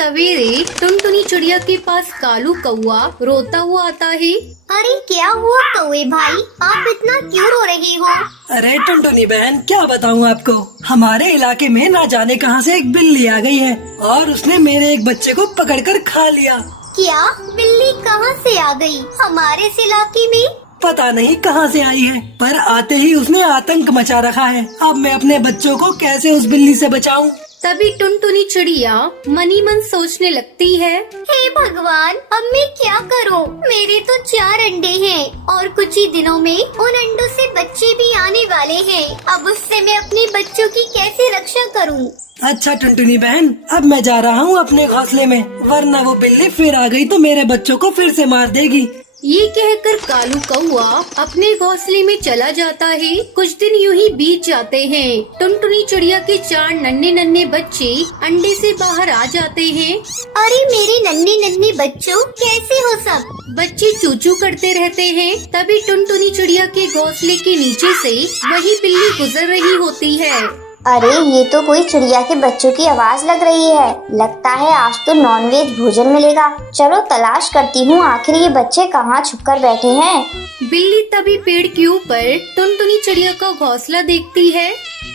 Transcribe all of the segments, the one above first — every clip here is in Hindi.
सवेरे टुनटुनी चिड़िया के पास कालू कौआ रोता हुआ आता है। अरे क्या हुआ कौवे भाई, आप इतना क्यों रो रहे हो? अरे टुनटुनी बहन, क्या बताऊँ आपको, हमारे इलाके में ना जाने कहां से एक बिल्ली आ गई है और उसने मेरे एक बच्चे को पकड़कर खा लिया। क्या बिल्ली कहां से आ गई हमारे इस इलाके में? पता नहीं कहां से आई है, पर आते ही उसने आतंक मचा रखा है। अब मैं अपने बच्चों को कैसे उस बिल्ली से बचाऊं? तभी टुनटुनी चिड़िया मनी मन सोचने लगती है। हे भगवान, अब मैं क्या करूं? मेरे तो 4 अंडे हैं और कुछ ही दिनों में उन अंडों से बच्चे भी आने वाले हैं। अब उससे मैं अपने बच्चों की कैसे रक्षा करूं? अच्छा टुनटुनी बहन, अब मैं जा रहा हूँ अपने घोंसले में, वरना वो बिल्ली फिर आ गई तो मेरे बच्चों को फिर से मार देगी। ये कहकर कालू कौआ अपने घोंसले में चला जाता है। कुछ दिन यूं ही बीत जाते हैं। टुनटुनी चिड़िया के 4 नन्हे नन्हे बच्चे अंडे से बाहर आ जाते हैं। अरे मेरे नन्हे नन्हे बच्चों, कैसे हो सब? बच्चे चूचू करते रहते हैं। तभी टुनटुनी चिड़िया के घोंसले के नीचे से वही बिल्ली गुजर रही होती है। अरे ये तो कोई चिड़िया के बच्चों की आवाज लग रही है। लगता है आज तो नॉनवेज भोजन मिलेगा। चलो तलाश करती हूँ, आखिर ये बच्चे कहाँ छुपकर बैठे हैं। बिल्ली तभी पेड़ के ऊपर टुनटुनी चिड़िया का घोंसला देखती है।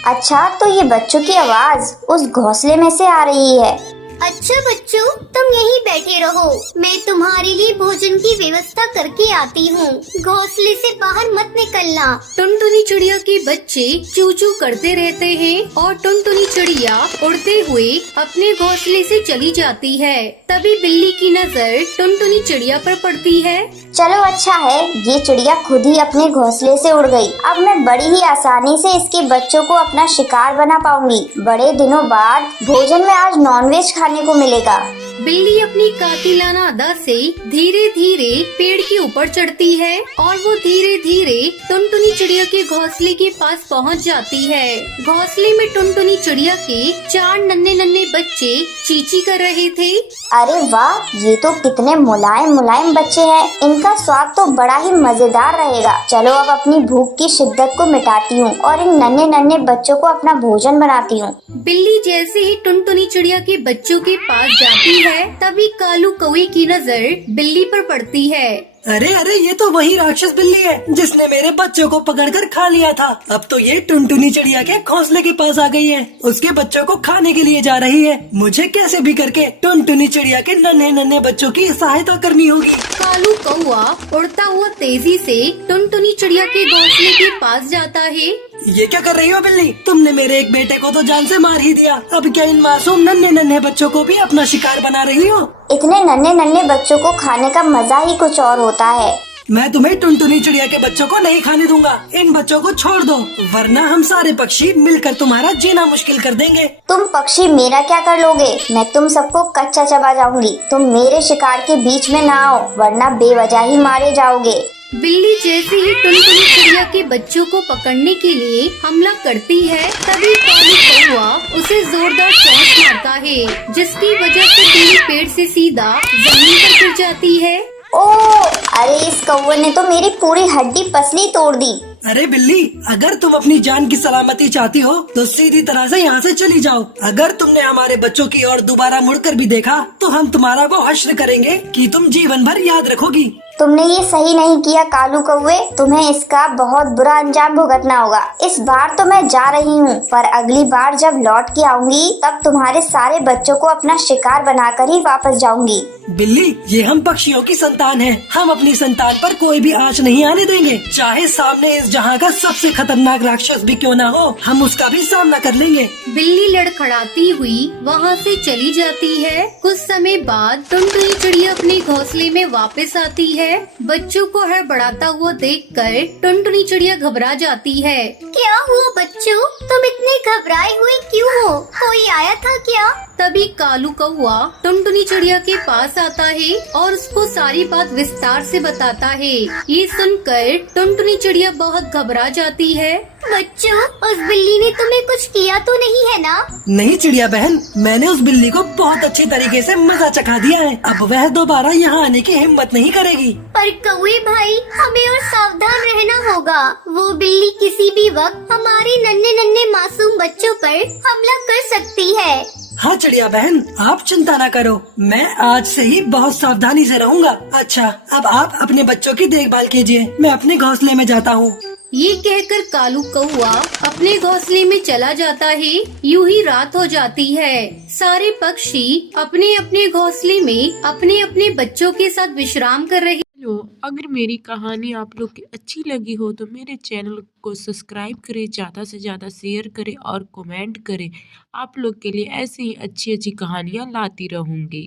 अच्छा, तो ये बच्चों की आवाज उस घोंसले में से आ रही है। अच्छा बच्चों, तुम यहीं बैठे रहो, मैं तुम्हारे लिए भोजन की व्यवस्था करके आती हूँ। घोंसले से बाहर मत निकलना। टुनटुनी चिड़िया के बच्चे चूचू करते रहते हैं और टुनटुनी चिड़िया उड़ते हुए अपने घोंसले से चली जाती है। तभी बिल्ली की नजर टुनटुनी चिड़िया पर पड़ती है। चलो अच्छा है, ये चिड़िया खुद ही अपने घोंसले से उड़ गई। अब मैं बड़ी ही आसानी से इसके बच्चों को अपना शिकार बना पाऊंगी। बड़े दिनों बाद भोजन में आज नॉनवेज खाने को मिलेगा। बिल्ली अपनी कातिलाना अदा से धीरे धीरे पेड़ के ऊपर चढ़ती है और वो धीरे धीरे टुनटुनी चिड़िया के घोंसले के पास पहुंच जाती है। घोंसले में टुनटुनी चिड़िया के 4 नन्हे नन्हे बच्चे चींची कर रहे थे। अरे वाह, ये तो कितने मुलायम मुलायम बच्चे हैं। इनका स्वाद तो बड़ा ही मजेदार रहेगा। चलो अब अपनी भूख की शिद्दत को मिटाती हूँ और इन नन्हे नन्हे बच्चों को अपना भोजन बनाती हूँ। बिल्ली जैसे ही टुनटुनी चिड़िया के बच्चों के पास जाती है, तभी कालू कौवे की नजर बिल्ली पर पड़ती है। अरे अरे, ये तो वही राक्षस बिल्ली है जिसने मेरे बच्चों को पकड़कर खा लिया था। अब तो ये टुनटुनी चिड़िया के घोंसले के पास आ गई है, उसके बच्चों को खाने के लिए जा रही है। मुझे कैसे भी करके टुनटुनी चिड़िया के नन्हे नन्हे बच्चों की सहायता करनी होगी। कालू कौवा उड़ता हुआ तेजी से टुनटुनी चिड़िया के घोंसले के पास जाता है। ये क्या कर रही हो बिल्ली? तुमने मेरे एक बेटे को तो जान से मार ही दिया, अब क्या इन मासूम नन्हे नन्हे बच्चों को भी अपना शिकार बना रही हो? इतने नन्हे नन्हे बच्चों को खाने का मजा ही कुछ और होता है। मैं तुम्हें टुनटुनी चिड़िया के बच्चों को नहीं खाने दूंगा। इन बच्चों को छोड़ दो, वरना हम सारे पक्षी मिलकर तुम्हारा जीना मुश्किल कर देंगे। तुम पक्षी मेरा क्या कर लोगे? मैं तुम सबको कच्चा चबा जाऊंगी। तुम मेरे शिकार के बीच में ना आओ, वरना बेवजह ही मारे जाओगे। बिल्ली जैसे ही टुनटुनी चिड़िया के बच्चों को पकड़ने के लिए हमला करती है, तभी कालू कौवा उसे जोरदार चोंच मारता है, जिसकी वजह से बिल्ली पेड़ से सीधा जमीन पर गिर जाती है। ओह, अरे इस कौवे ने तो मेरी पूरी हड्डी पसली तोड़ दी। अरे बिल्ली, अगर तुम अपनी जान की सलामती चाहती हो तो सीधी तरह से यहाँ से चली जाओ। अगर तुमने हमारे बच्चों की ओर दोबारा मुड़कर भी देखा तो हम तुम्हारा वो हश्र करेंगे कि तुम जीवन भर याद रखोगी। तुमने ये सही नहीं किया कालू कौवे, तुम्हें इसका बहुत बुरा अंजाम भुगतना होगा। इस बार तो मैं जा रही हूँ, पर अगली बार जब लौट के आऊंगी तब तुम्हारे सारे बच्चों को अपना शिकार बनाकर ही वापस जाऊंगी। बिल्ली, ये हम पक्षियों की संतान हैं। हम अपनी संतान पर कोई भी आंच नहीं आने देंगे। चाहे सामने इस जहाँ का सबसे खतरनाक राक्षस भी क्यों ना हो, हम उसका भी सामना कर लेंगे। बिल्ली लड़खड़ाती हुई वहाँ से चली जाती है। कुछ समय बाद टुनटुनी चिड़िया अपने घोंसले में वापस आती है। बच्चों को हड़बड़ाता हुआ देखकर टुनटुनी चिड़िया घबरा जाती है। क्या हुआ बच्चों, तुम इतने घबराए हुए क्यों हो? कोई आया था क्या? तभी कालू कौवा टुनटुनी चिड़िया के पास आता है और उसको सारी बात विस्तार से बताता है। ये सुनकर टुनटुनी चिड़िया बहुत घबरा जाती है। बच्चों, उस बिल्ली ने तुम्हें कुछ किया तो नहीं है ना? नहीं चिड़िया बहन, मैंने उस बिल्ली को बहुत अच्छी तरीके से मजा चखा दिया है। अब वह दोबारा यहाँ आने की हिम्मत नहीं करेगी। पर कौवे भाई, हमें और सावधान रहना होगा। वो बिल्ली किसी भी वक्त हमारे नन्हे नन्हे मासूम बच्चों पर हमला कर सकती है। हाँ चिड़िया बहन, आप चिंता ना करो, मैं आज से ही बहुत सावधानी से रहूंगा। अच्छा, अब आप अपने बच्चों की देखभाल कीजिए, मैं अपने घोंसले में जाता हूँ। ये कहकर कालू कौआ अपने घोंसले में चला जाता है। यूं ही रात हो जाती है। सारे पक्षी अपने अपने घोंसले में अपने अपने बच्चों के साथ विश्राम कर रहे। हेलो, अगर मेरी कहानी आप लोग की अच्छी लगी हो तो मेरे चैनल को सब्सक्राइब करें, ज़्यादा से ज़्यादा शेयर करें और कमेंट करें। आप लोग के लिए ऐसी ही अच्छी अच्छी कहानियाँ लाती रहूँगी।